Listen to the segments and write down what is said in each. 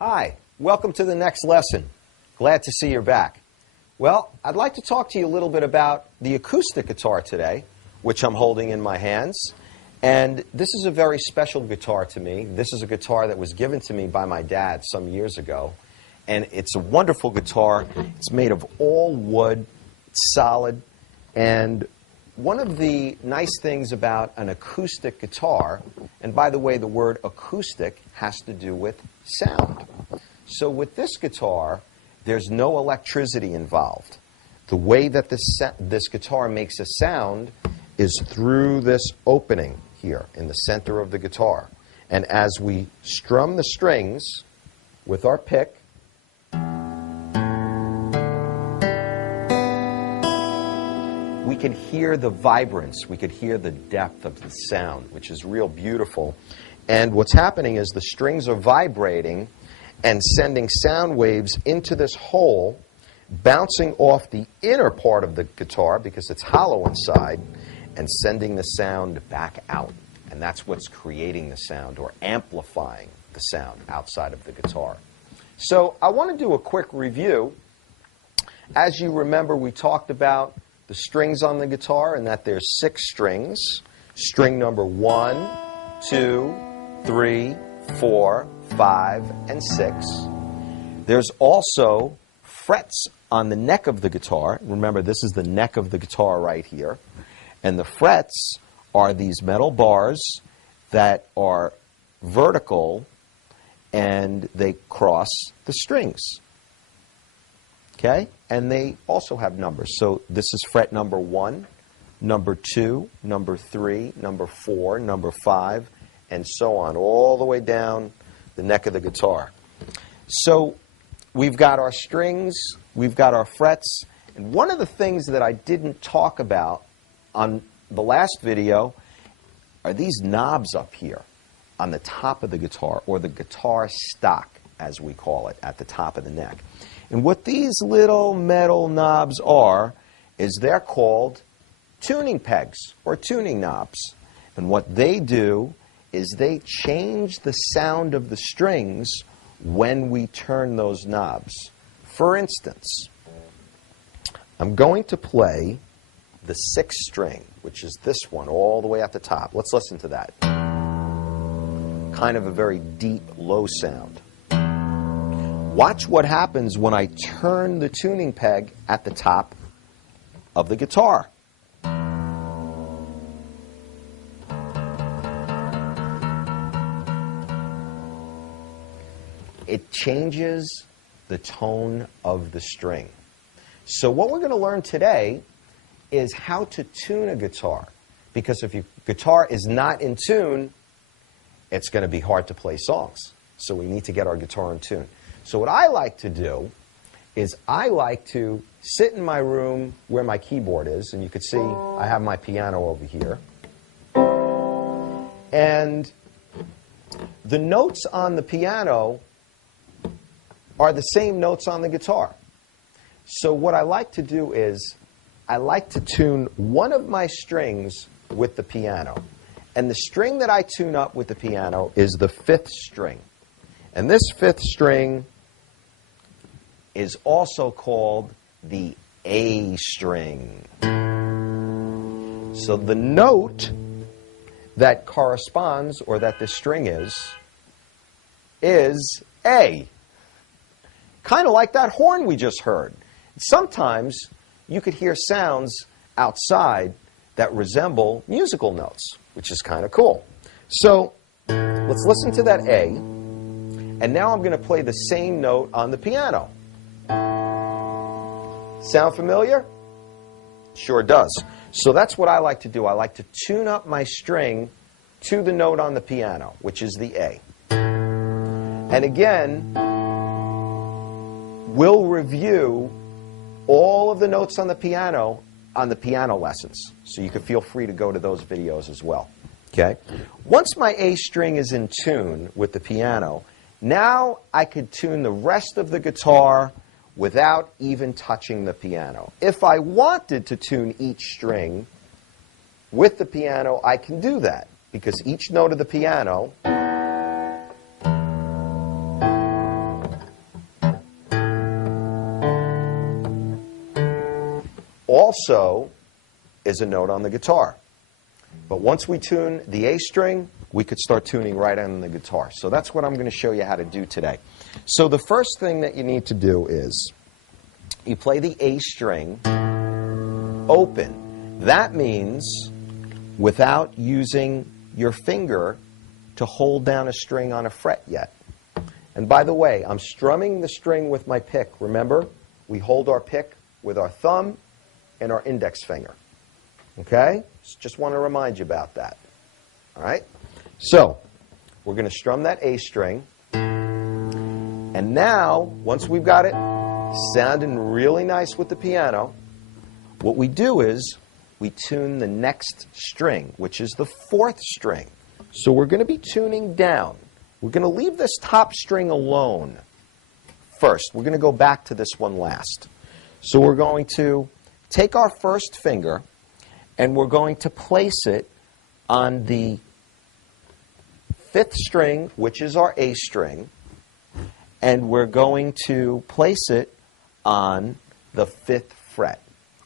Hi, welcome to the next lesson. Glad to see you're back. Well, I'd like to talk to you a little bit about the acoustic guitar today, which I'm holding in my hands. And this is a very special guitar to me. This is a guitar that was given to me by my dad some years ago. And it's a wonderful guitar. It's made of all wood, solid. And one of the nice things about an acoustic guitar, and by the way, the word acoustic has to do with sound. So with this guitar, there's no electricity involved. The way that this guitar makes a sound is through this opening here in the center of the guitar. And as we strum the strings with our pick, we could hear the vibrance, we could hear the depth of the sound, which is real beautiful. And what's happening is the strings are vibrating and sending sound waves into this hole, bouncing off the inner part of the guitar because it's hollow inside, and sending the sound back out. And that's what's creating the sound or amplifying the sound outside of the guitar. So I want to do a quick review. As you remember, we talked about the strings on the guitar and that there's 6 strings. String number 1, 2, 3, 4, 5, and 6. There's also frets on the neck of the guitar. Remember, this is the neck of the guitar right here. And the frets are these metal bars that are vertical and they cross the strings. Okay? And they also have numbers. So this is fret number 1, number 2, number 3, number 4, number 5, and so on, all the way down the neck of the guitar. So we've got our strings, we've got our frets, and one of the things that I didn't talk about on the last video are these knobs up here on the top of the guitar, or the guitar stock, as we call it, at the top of the neck. And what these little metal knobs are is they're called tuning pegs or tuning knobs. And what they do is they change the sound of the strings when we turn those knobs. For instance, I'm going to play the 6th string, which is this one all the way at the top. Let's listen to that. Kind of a very deep, low sound. Watch what happens when I turn the tuning peg at the top of the guitar. It changes the tone of the string. So what we're going to learn today is how to tune a guitar. Because if your guitar is not in tune, it's going to be hard to play songs. So we need to get our guitar in tune. So what I like to do is I like to sit in my room where my keyboard is, and you can see I have my piano over here. And the notes on the piano are the same notes on the guitar. So what I like to do is I like to tune one of my strings with the piano. And the string that I tune up with the piano is the 5th string. And this 5th string is also called the A string. So the note that corresponds, or that the string is A. Kind of like that horn we just heard. Sometimes you could hear sounds outside that resemble musical notes, which is kind of cool. So let's listen to that A. And now I'm going to play the same note on the piano. Sound familiar? Sure does. So that's what I like to do. I like to tune up my string to the note on the piano, which is the A. And again, we'll review all of the notes on the piano lessons. So you can feel free to go to those videos as well. Okay? Once my A string is in tune with the piano, now I could tune the rest of the guitar without even touching the piano. If I wanted to tune each string with the piano, I can do that, because each note of the piano also is a note on the guitar. But once we tune the A string, we could start tuning right on the guitar. So that's what I'm going to show you how to do today. So the first thing that you need to do is you play the A string open. That means without using your finger to hold down a string on a fret yet. And by the way, I'm strumming the string with my pick. Remember, we hold our pick with our thumb and our index finger. Okay? Just want to remind you about that. All right? So, we're going to strum that A string. And now, once we've got it sounding really nice with the piano, what we do is we tune the next string, which is the fourth string. So we're going to be tuning down. We're going to leave this top string alone first. We're going to go back to this one last. So we're going to take our first finger and we're going to place it on the fifth string, which is our A string, and we're going to place it on the fifth fret.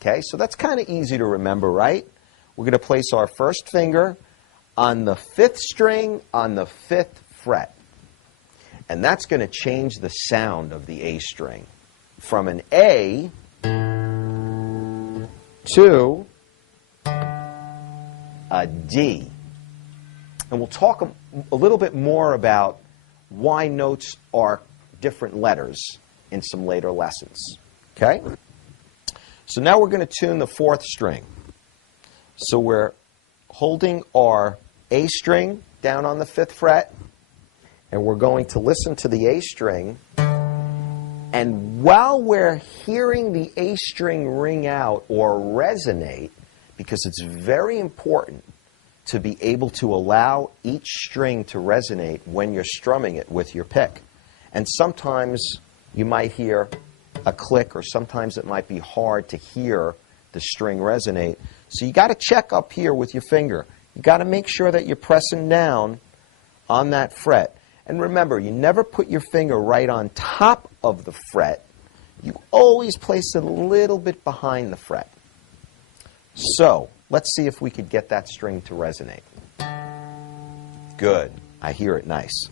Okay, so that's kind of easy to remember, right? We're going to place our first finger on the fifth string on the fifth fret. And that's going to change the sound of the A string from an A to a D. And we'll talk a little bit more about why notes are different letters in some later lessons. Okay? So now we're going to tune the fourth string. So we're holding our A string down on the fifth fret, and we're going to listen to the A string. And while we're hearing the A string ring out or resonate, because it's very important to be able to allow each string to resonate when you're strumming it with your pick. And sometimes you might hear a click, or sometimes it might be hard to hear the string resonate. So you got to check up here with your finger. You got to make sure that you're pressing down on that fret. And remember, you never put your finger right on top of the fret. You always place it a little bit behind the fret. So let's see if we could get that string to resonate. Good. I hear it nice.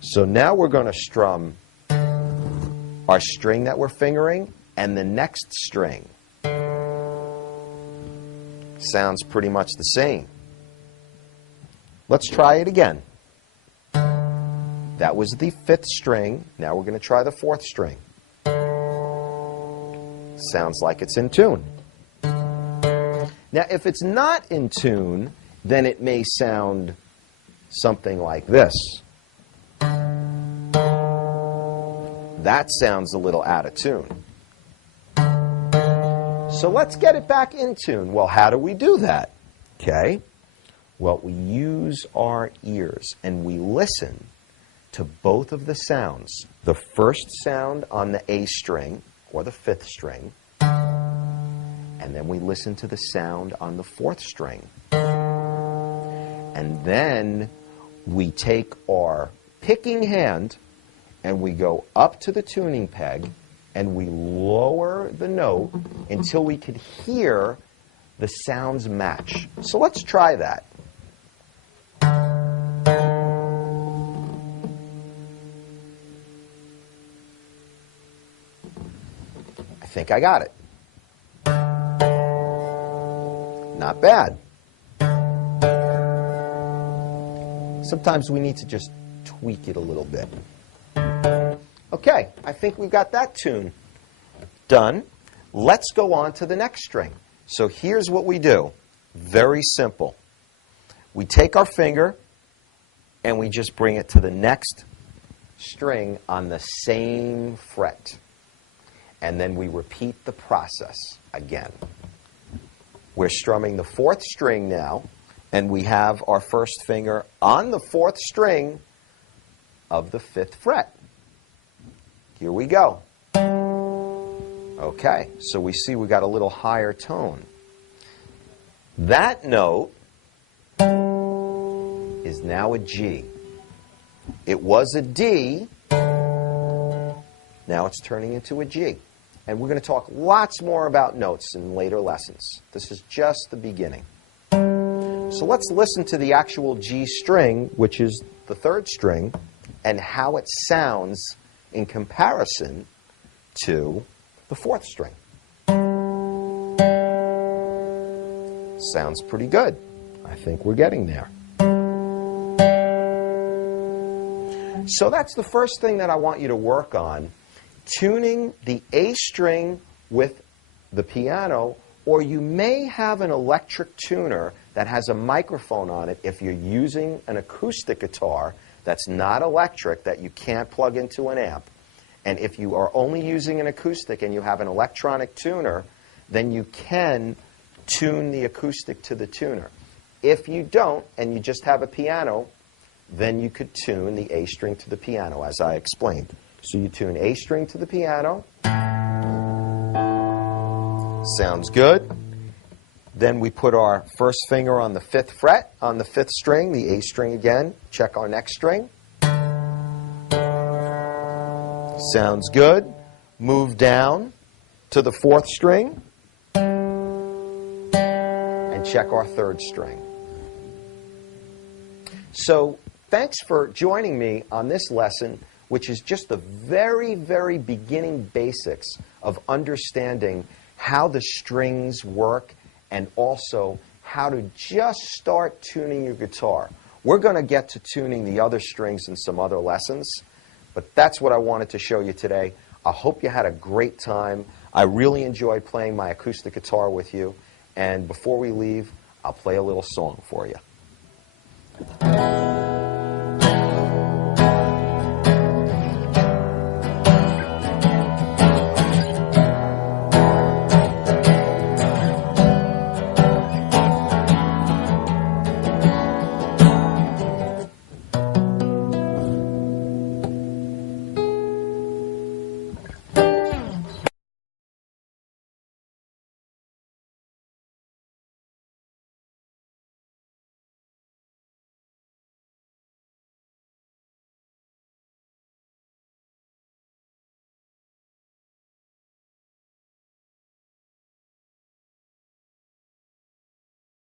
So now we're going to strum our string that we're fingering and the next string. Sounds pretty much the same. Let's try it again. That was the fifth string. Now we're going to try the fourth string. Sounds like it's in tune. Now, if it's not in tune, then it may sound something like this. That sounds a little out of tune. So let's get it back in tune. Well, how do we do that? Okay. Well, we use our ears and we listen to both of the sounds. The first sound on the A string, or the fifth string, and then we listen to the sound on the fourth string. And then we take our picking hand and we go up to the tuning peg and we lower the note until we could hear the sounds match. So let's try that. I think I got it. Not bad. Sometimes we need to just tweak it a little bit. Okay, I think we've got that tune done. Let's go on to the next string. So here's what we do. Very simple. We take our finger and we just bring it to the next string on the same fret. And then we repeat the process again. We're strumming the fourth string now, and we have our first finger on the fourth string of the fifth fret. Here we go. Okay, so we see we got a little higher tone. That note is now a G. It was a D. Now it's turning into a G. And we're going to talk lots more about notes in later lessons. This is just the beginning. So let's listen to the actual G string, which is the third string, and how it sounds in comparison to the fourth string. Sounds pretty good. I think we're getting there. So that's the first thing that I want you to work on, tuning the A string with the piano, or you may have an electric tuner that has a microphone on it if you're using an acoustic guitar that's not electric, that you can't plug into an amp. And if you are only using an acoustic and you have an electronic tuner, then you can tune the acoustic to the tuner. If you don't, and you just have a piano, then you could tune the A string to the piano, as I explained. So you tune A string to the piano. Sounds good. Then we put our first finger on the 5th fret, on the 5th string, the A string again. Check our next string. Sounds good. Move down to the 4th string. And check our 3rd string. So thanks for joining me on this lesson, which is just the very, very beginning basics of understanding how the strings work and also how to just start tuning your guitar. We're going to get to tuning the other strings in some other lessons, but that's what I wanted to show you today. I hope you had a great time. I really enjoyed playing my acoustic guitar with you. And before we leave, I'll play a little song for you.